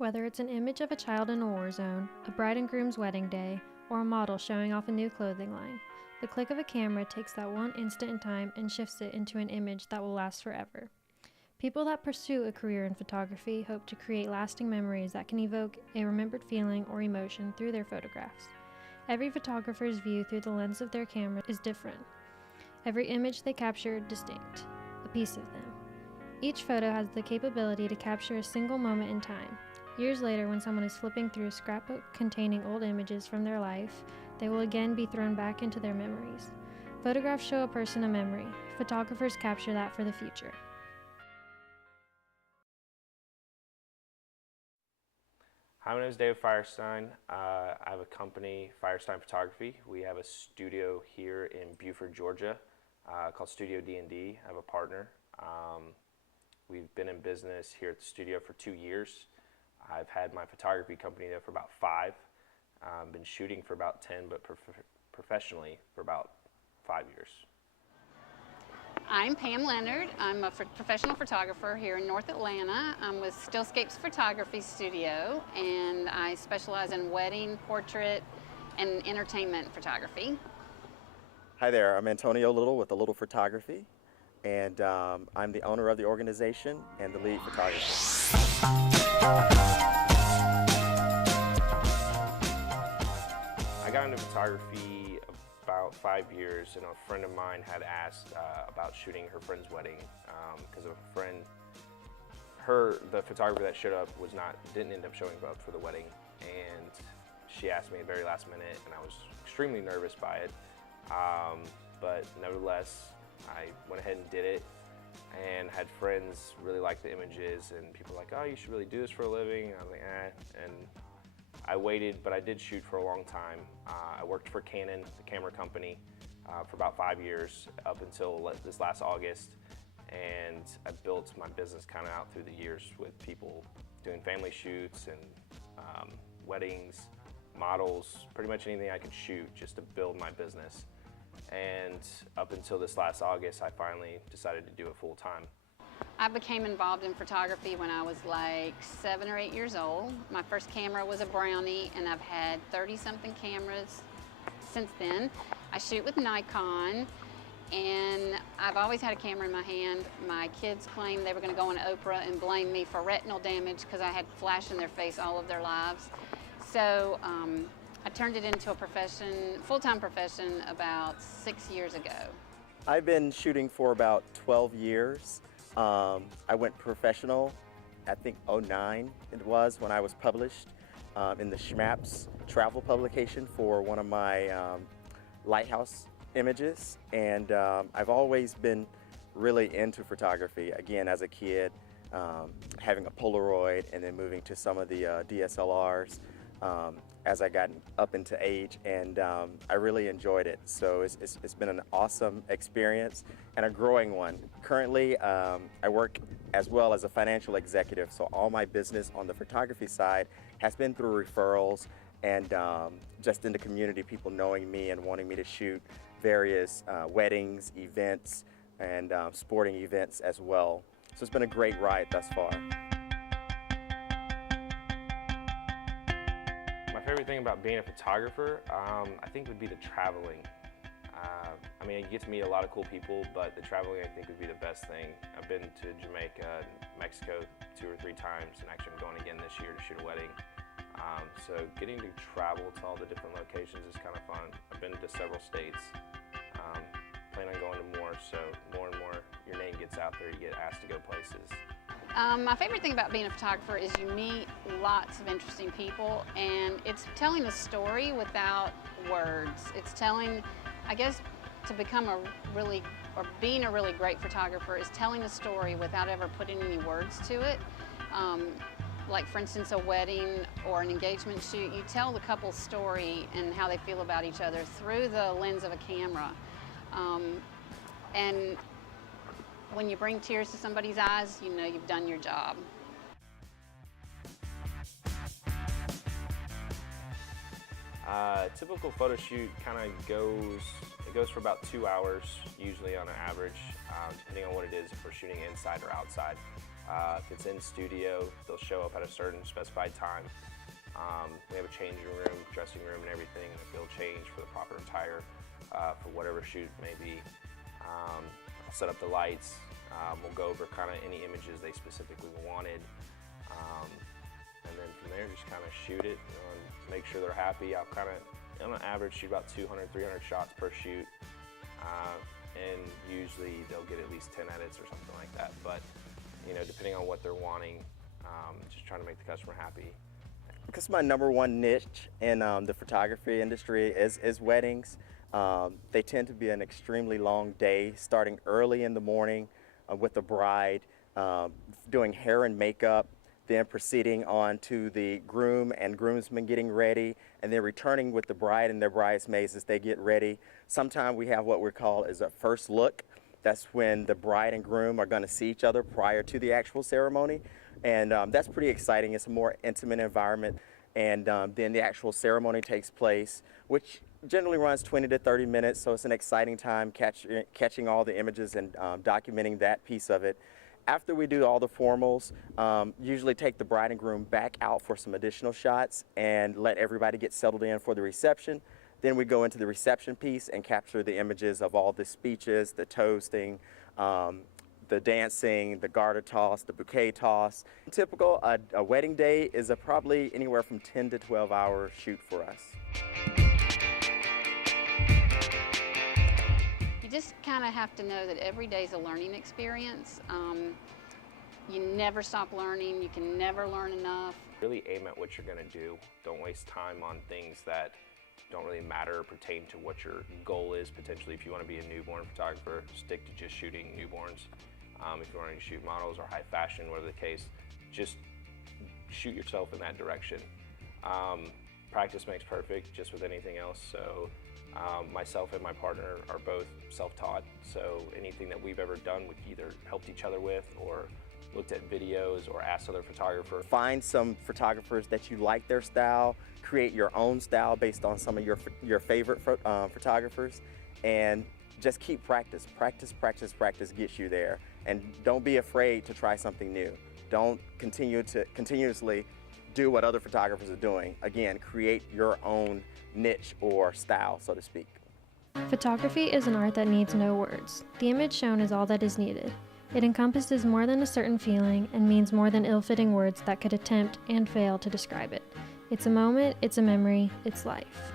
Whether it's an image of a child in a war zone, a bride and groom's wedding day, or a model showing off a new clothing line, the click of a camera takes that one instant in time and shifts it into an image that will last forever. People that pursue a career in photography hope to create lasting memories that can evoke a remembered feeling or emotion through their photographs. Every photographer's view through the lens of their camera is different. Every image they capture distinct, a piece of them. Each photo has the capability to capture a single moment in time. Years later, when someone is flipping through a scrapbook containing old images from their life, they will again be thrown back into their memories. Photographs show a person a memory. Photographers capture that for the future. Hi, my name is David Firestein. I have a company, Firestein Photography. We have a studio here in Buford, Georgia, called Studio D&D. I have a partner. We've been in business here at the studio for 2 years. I've had my photography company there for about 5. Been shooting for about 10, but professionally for about 5 years. I'm Pam Leonard. I'm a professional photographer here in North Atlanta. I'm with Stillscapes Photography Studio, and I specialize in wedding, portrait, and entertainment photography. Hi there, I'm Antonio Little with The Little Photography, and I'm the owner of the organization and the lead photographer. I got into photography about 5 years, and a friend of mine had asked about shooting her friend's wedding because of a friend. The photographer that showed up didn't end up showing up for the wedding, and she asked me at the very last minute, and I was extremely nervous by it. But nevertheless, I went ahead and did it, and had friends really like the images, and people were like, "Oh, you should really do this for a living." I was like, "Eh," and I waited, but I did shoot for a long time. I worked for Canon, the camera company, for about 5 years, up until this last August, and I built my business kind of out through the years with people doing family shoots and weddings, models, pretty much anything I could shoot just to build my business. And up until this last August, I finally decided to do it full time. I became involved in photography when I was like 7 or 8 years old. My first camera was a Brownie, and I've had 30-something cameras since then. I shoot with Nikon, and I've always had a camera in my hand. My kids claimed they were going to go on Oprah and blame me for retinal damage because I had flash in their face all of their lives. So I turned it into a profession, full-time profession, about 6 years ago. I've been shooting for about 12 years. I went professional, I think '09 it was, when I was published in the Schmaps travel publication for one of my lighthouse images. And I've always been really into photography. Again, as a kid, having a Polaroid and then moving to some of the DSLRs as I got up into age, and I really enjoyed it. So it's been an awesome experience and a growing one. Currently, I work as well as a financial executive, so all my business on the photography side has been through referrals and just in the community, people knowing me and wanting me to shoot various weddings, events, and sporting events as well. So it's been a great ride thus far. My favorite thing about being a photographer, I think would be the traveling. I mean, you get to meet a lot of cool people, but the traveling I think would be the best thing. I've been to Jamaica, Mexico 2 or 3 times, and actually I'm going again this year to shoot a wedding. So getting to travel to all the different locations is kind of fun. I've been to several states. Plan on going to more, so more and more your name gets out there, you get asked to go places. My favorite thing about being a photographer is you meet lots of interesting people, and it's telling a story without words. It's telling, I guess, to become being a really great photographer is telling a story without ever putting any words to it. Like, for instance, a wedding or an engagement shoot, you tell the couple's story and how they feel about each other through the lens of a camera. And when you bring tears to somebody's eyes, you know you've done your job. Typical photo shoot kind of goes for about 2 hours, usually on an average, depending on what it is, if we're shooting inside or outside. If it's in studio, they'll show up at a certain specified time. We have a changing room, dressing room, and everything that they'll change for the proper attire for whatever shoot it may be. I'll set up the lights. We'll go over kind of any images they specifically wanted. And then from there, just kind of shoot it and make sure they're happy. I'll kind of, on an average, shoot about 200, 300 shots per shoot. And usually they'll get at least 10 edits or something like that. But, you know, depending on what they're wanting, just trying to make the customer happy. Because my number one niche in the photography industry is weddings. They tend to be an extremely long day, starting early in the morning with the bride, doing hair and makeup, then proceeding on to the groom and groomsmen getting ready, and then returning with the bride and their bridesmaids as they get ready. Sometimes we have what we call is a first look. That's when the bride and groom are going to see each other prior to the actual ceremony. And that's pretty exciting. It's a more intimate environment. And then the actual ceremony takes place, which generally runs 20 to 30 minutes. So it's an exciting time catching all the images and documenting that piece of it. After we do all the formals, usually take the bride and groom back out for some additional shots and let everybody get settled in for the reception. Then we go into the reception piece and capture the images of all the speeches, the toasting, the dancing, the garter toss, the bouquet toss. Typical, a wedding day is probably anywhere from 10 to 12 hour shoot for us. You just kind of have to know that every day is a learning experience. You never stop learning. You can never learn enough. Really aim at what you're going to do. Don't waste time on things that don't really matter or pertain to what your goal is. Potentially, if you want to be a newborn photographer, stick to just shooting newborns. If you're wanting to shoot models or high fashion, whatever the case, just shoot yourself in that direction. Practice makes perfect, just with anything else. So myself and my partner are both self-taught. So anything that we've ever done, we've either helped each other with or looked at videos or asked other photographers. Find some photographers that you like their style, create your own style based on some of your favorite photographers, and just keep practice. Practice gets you there. And don't be afraid to try something new. Don't continuously do what other photographers are doing. Again, create your own niche or style, so to speak. Photography is an art that needs no words. The image shown is all that is needed. It encompasses more than a certain feeling and means more than ill-fitting words that could attempt and fail to describe it. It's a moment, it's a memory, it's life.